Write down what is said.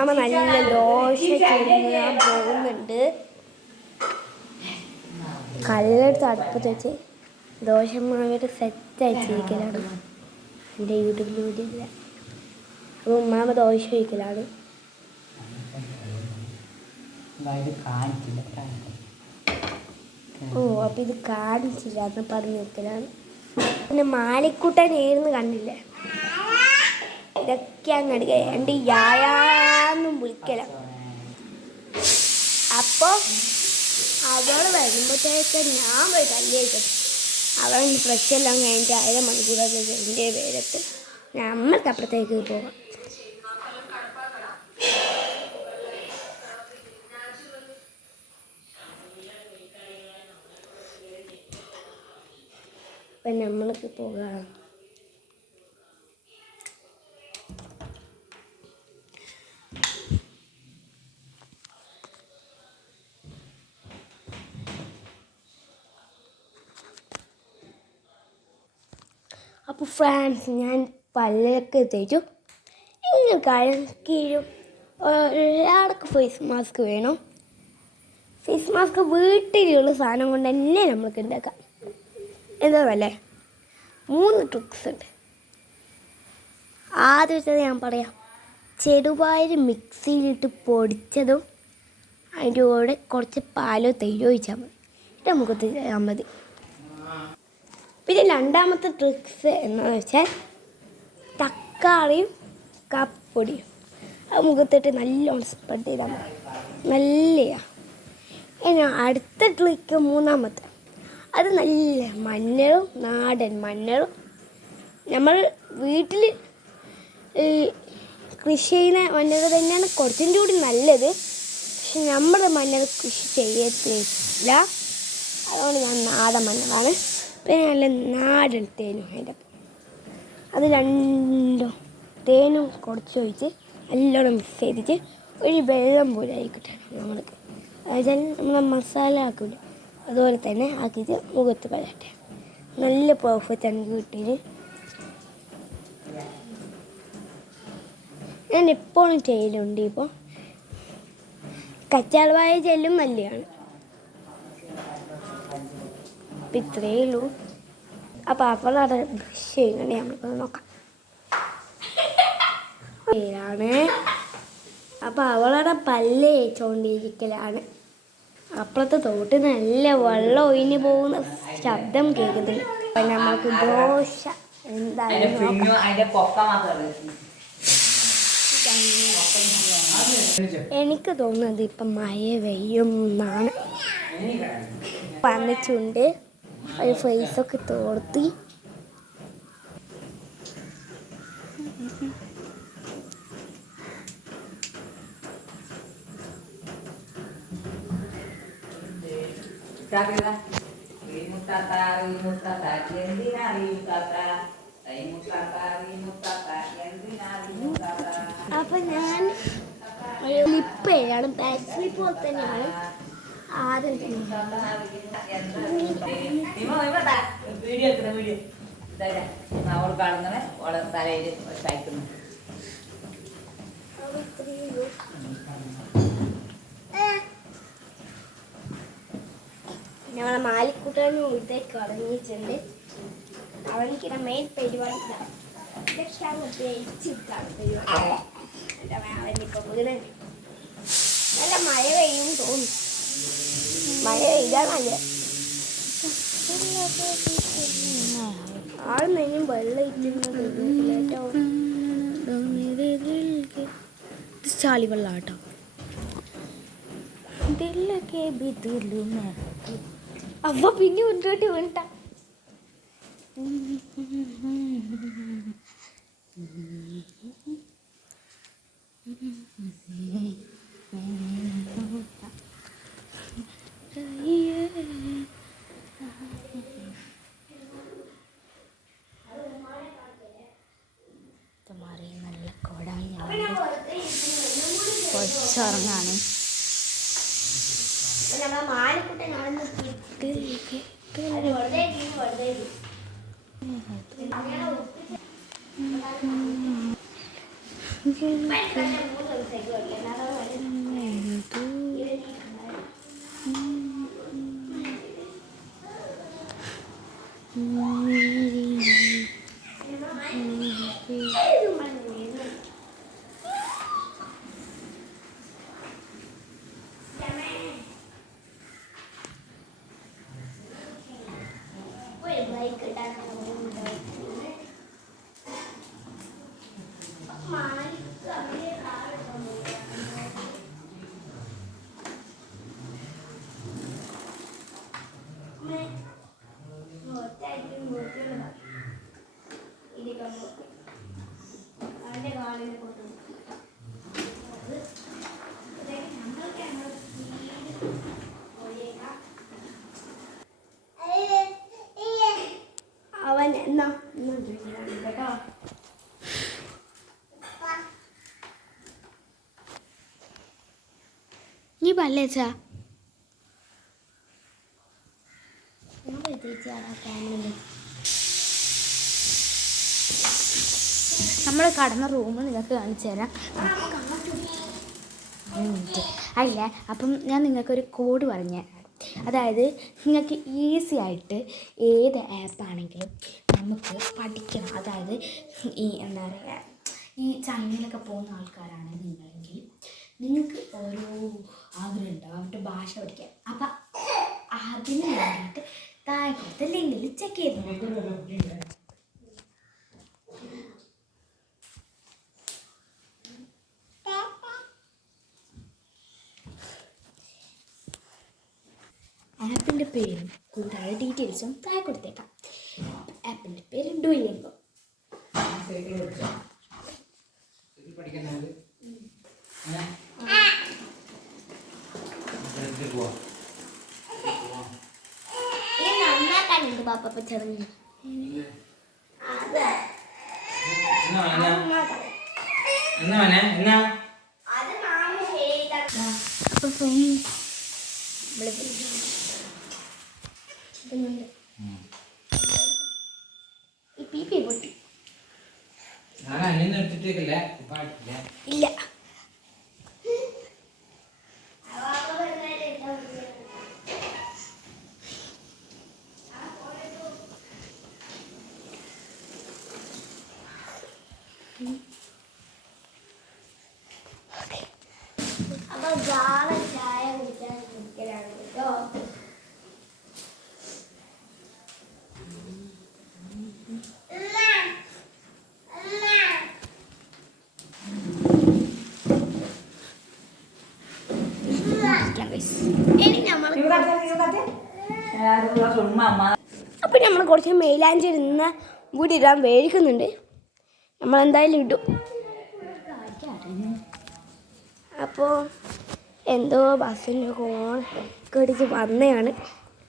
അമ്മ നല്ല ദോശ ചുരുങ്ങാൻ പോകുന്നുണ്ട്. കല്ലെടുത്ത് അടുപ്പത്ത് വെച്ച് ദോശമാവിട്ട് സെറ്റ് അയച്ചിരിക്കലാണ്. എൻ്റെ യൂട്യൂബ് വീഡിയോയില്ല. അപ്പോൾ ഉമ്മാമ ദോശ ഒഴിക്കലാണ്. ഓ അപ്പം ഇത് കാണിച്ചില്ല എന്ന് പറഞ്ഞു വെക്കലാണ്. പിന്നെ മാലിക്കുട്ടനായിരുന്നു കണ്ടില്ലേ, ഇതൊക്കെ അങ്ങോട്ട് എൻ്റെ യായാന്നും വിളിക്കല. അപ്പോൾ അവൾ വരുമ്പോഴത്തേക്ക് ഞാൻ പോയി തല്ലിയേക്കട്ടെ. അവൾ ഫ്രഷെല്ലാം കഴിഞ്ഞിട്ട് 1.5 മണിക്കൂറൊക്കെ എൻ്റെ പേരത്ത് നമ്മൾക്ക് അപ്പുറത്തേക്ക് പോകാം. അപ്പം നമ്മൾക്ക് പോകാം. അപ്പോൾ ഫ്രണ്ട്സ്, ഞാൻ പല്ലൊക്കെ തേച്ചു. ഇങ്ങനെ കീഴും ഒരാൾക്ക് ഫേസ് മാസ്ക് വേണം. ഫേസ് മാസ്ക് വീട്ടിലുള്ള സാധനം കൊണ്ട് തന്നെ നമുക്ക് ഉണ്ടാക്കാം. എന്താണല്ലേ 3 ട്രിക്സ് ഉണ്ട്. ആദ്യത്തെ ഞാൻ പറയാം, ചെറുപയർ മിക്സിയിലിട്ട് പൊടിച്ചതും അതിൻ്റെ കൂടെ കുറച്ച് പാലോ തൈരോ ഒഴിച്ചാൽ മതി. ഇത് നമുക്ക് തരാൻ മതി. പിന്നെ രണ്ടാമത്തെ ട്രിക്സ് എന്താണെന്ന് വെച്ചാൽ തക്കാളിയും കപ്പൊടിയും അത് മുഖത്തിട്ട് നല്ലോണം സ്പ്രെഡ് ചെയ്താൽ മതി. നല്ലതാണ്. ഇനി അടുത്ത ട്രിക്ക് മൂന്നാമത്തെ, അത് നല്ല മഞ്ഞളും, നാടൻ മഞ്ഞളും. നമ്മൾ വീട്ടിൽ കൃഷി ചെയ്യുന്ന മഞ്ഞൾ തന്നെയാണ് കുറച്ചും കൂടി നല്ലത്. പക്ഷെ നമ്മൾ മഞ്ഞൾ കൃഷി ചെയ്യത്തില്ല, അതുകൊണ്ട് ഞാൻ നാടൻ മഞ്ഞളാണ്. പിന്നെ നല്ല നാടൻ തേനും അതിൻ്റെ അത് രണ്ടും തേനും കുറച്ച് ഒഴിച്ച് നല്ലോണം മിക്സ് ചെയ്തിട്ട് ഒരു വെള്ളം പോലെ ആയിക്കോട്ടെ നമ്മൾക്ക്. അതായത് നമ്മൾ മസാല ആക്കില്ല, അതുപോലെ തന്നെ ആക്കിയിട്ട് മുഖത്ത് പരട്ടെ. നല്ല പെർഫെക്റ്റ് ആണ് കിട്ടിയത്. ഞാൻ എപ്പോഴും ചെയ്യലുണ്ട്. ഇപ്പോൾ കറ്റാർവാഴ ജെല്ലും നല്ലതാണ്. അപ്പം ഇത്രയേ ഉള്ളൂ. അപ്പോൾ അവളവിടെ ബ്രഷ് ചെയ്യുന്നുണ്ട്, നമ്മളിപ്പോൾ നോക്കാം. ാണ് അപ്പോൾ അവളവിടെ പല്ല് തേച്ചുകൊണ്ടിരിക്കലാണ്. അപ്പുറത്തെ തോട്ട് നല്ല വെള്ളം ഒഴിഞ്ഞു പോകുന്ന ശബ്ദം കേൾക്കുന്നുണ്ട്. അപ്പം നമ്മൾക്ക് ദോശ എന്തായാലും എനിക്ക് തോന്നുന്നത് ഇപ്പം മഴ പെയ്യും എന്നാണ്. വന്നിട്ടുണ്ട് ഒരു ഫേസൊക്കെ തോർത്തി. അപ്പൊ ഞാൻ ലിപ്പ് ചെയ്യാണ്, ബാക്ക് സ്ലിപ്പ് പോലെ തന്നെയാണ്. ആദ്യം ഞങ്ങളെ മാലിക്കുട്ടനും ഇവിടത്തേക്ക് കളഞ്ഞിട്ടുണ്ട്. അവനിക്കിടെ മെയിൻ പരിപാടി നല്ല മഴ പെയ്യും തോന്നും. മഴ പെയ്താൽ നല്ല ആളെന്നെയും വെള്ളം ഇല്ലേട്ടോ. ചാലി വെള്ളം കേട്ടോ. അപ്പൊ പിന്നെ മുന്നോട്ട് വീണ്ട. നല്ല കോടാണ്, കുറച്ചിറങ്ങാണ്. അവൻ എന്നാ കേട്ടോ. നീ പല്ലേച്ചാ നമ്മൾ കടന്ന റൂം നിങ്ങൾക്ക് കാണിച്ചു തരാം. അല്ല, അപ്പം ഞാൻ നിങ്ങൾക്കൊരു കോഡ് പറഞ്ഞു തരാം. അതായത് നിങ്ങൾക്ക് ഈസി ആയിട്ട് ഏത് ആപ്പാണെങ്കിലും നമുക്ക് പഠിക്കണം. അതായത് ഈ എന്താ പറയുക, ഈ ചൈനയിലൊക്കെ പോകുന്ന ആൾക്കാരാണ് നിങ്ങളെങ്കിൽ നിങ്ങൾക്ക് ഓരോ ആഗ്രഹം ഉണ്ടാവും അവരുടെ ഭാഷ പഠിക്കാൻ. അപ്പം അതിന് വേണ്ടിയിട്ട് താഴെ കൊടുത്ത ലിങ്കിൽ ചെക്ക് ചെയ്ത് നോക്കും. ആപ്പിൻ്റെ പേരും കൂടാതെ ഡീറ്റെയിൽസും താഴെ കൊടുത്തേക്കാം. ആപ്പിൻ്റെ പേര് ഡുയിലിംഗോ. നന്നാക്കാനുണ്ട് പാപ്പ ചടങ്ങ്. അപ്പൊ പൊട്ടി ഇല്ല. അപ്പൊ നാളെ ചായ കുടിക്കാൻ നിൽക്കലാണ് കേട്ടോ. അപ്പൊ നമ്മൾ കുറച്ച് മെയിലാഞ്ചി ഇടുന്ന കൂടി ഇടാൻ മേടിക്കുന്നുണ്ട്. നമ്മളെന്തായാലും ഇടും. അപ്പോൾ എന്തോ ബസ്സിൻ്റെ ഹോൺ കടിച്ച് വന്നതാണ്.